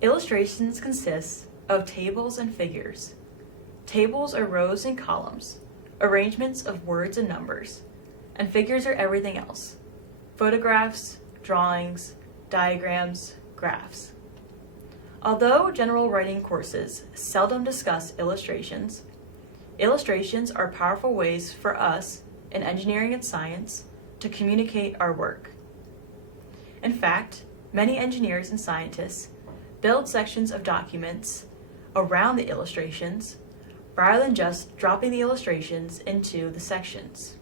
Illustrations consist of tables and figures. Tables are rows and columns, arrangements of words and numbers, and figures are everything else: photographs, drawings, diagrams, graphs. Although general writing courses seldom discuss illustrations, illustrations are powerful ways for us in engineering and science to communicate our work. In fact, many engineers and scientists build sections of documents around the illustrations rather than just dropping the illustrations into the sections.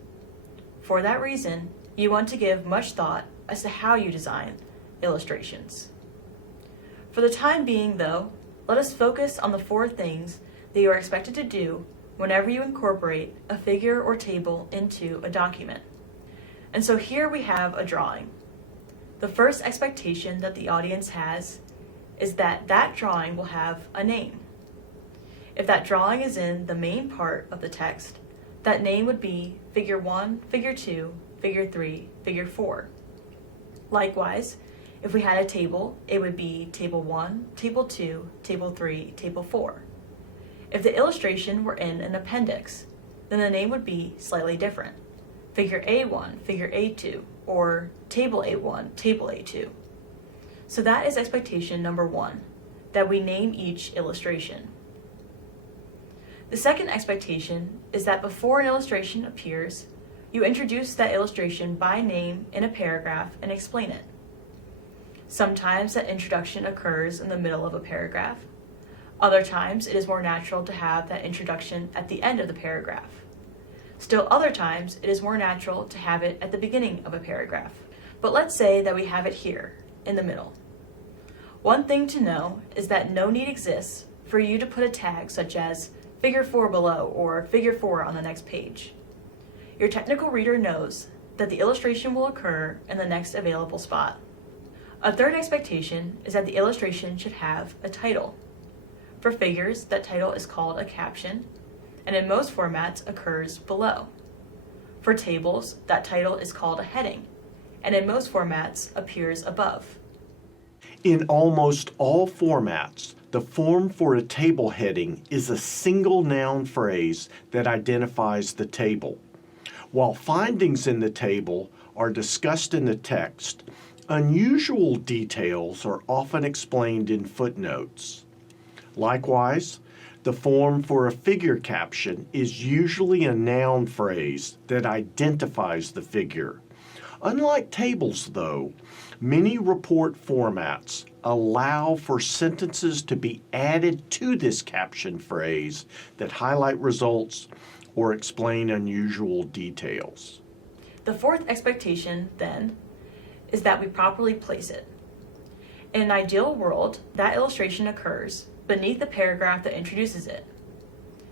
For that reason, you want to give much thought as to how you design illustrations. For the time being, though, let us focus on the 4 things that you are expected to do whenever you incorporate a figure or table into a document. And so here we have a drawing. The first expectation that the audience has is that that drawing will have a name. If that drawing is in the main part of the text, that name would be Figure 1, Figure 2, Figure 3, Figure 4. Likewise, if we had a table, it would be Table 1, Table 2, Table 3, Table 4. If the illustration were in an appendix, then the name would be slightly different: Figure A1, Figure A2, or Table A1, Table A2. So that is expectation number 1, that we name each illustration. The second expectation is that before an illustration appears, you introduce that illustration by name in a paragraph and explain it. Sometimes that introduction occurs in the middle of a paragraph. Other times it is more natural to have that introduction at the end of the paragraph. Still other times it is more natural to have it at the beginning of a paragraph. But let's say that we have it here, in the middle. One thing to know is that no need exists for you to put a tag such as Figure 4 below or Figure 4 on the next page. Your technical reader knows that the illustration will occur in the next available spot. A third expectation is that the illustration should have a title. For figures, that title is called a caption, and in most formats occurs below. For tables, that title is called a heading, and in most formats appears above. In almost all formats, the form for a table heading is a single noun phrase that identifies the table. While findings in the table are discussed in the text, unusual details are often explained in footnotes. Likewise, the form for a figure caption is usually a noun phrase that identifies the figure. Unlike tables, though, many report formats allow for sentences to be added to this caption phrase that highlight results or explain unusual details. The fourth expectation, then, is that we properly place it. In an ideal world, that illustration occurs beneath the paragraph that introduces it.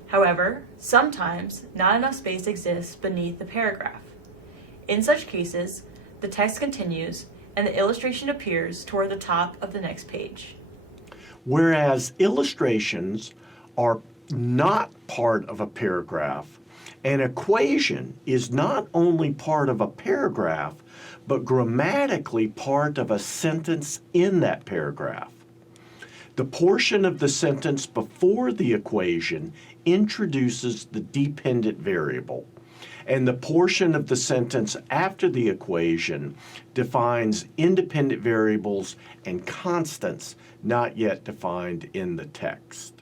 However, sometimes not enough space exists beneath the paragraph. In such cases, the text continues and the illustration appears toward the top of the next page. Whereas illustrations are not part of a paragraph, an equation is not only part of a paragraph, but grammatically part of a sentence in that paragraph. The portion of the sentence before the equation introduces the dependent variable, and the portion of the sentence after the equation defines independent variables and constants not yet defined in the text.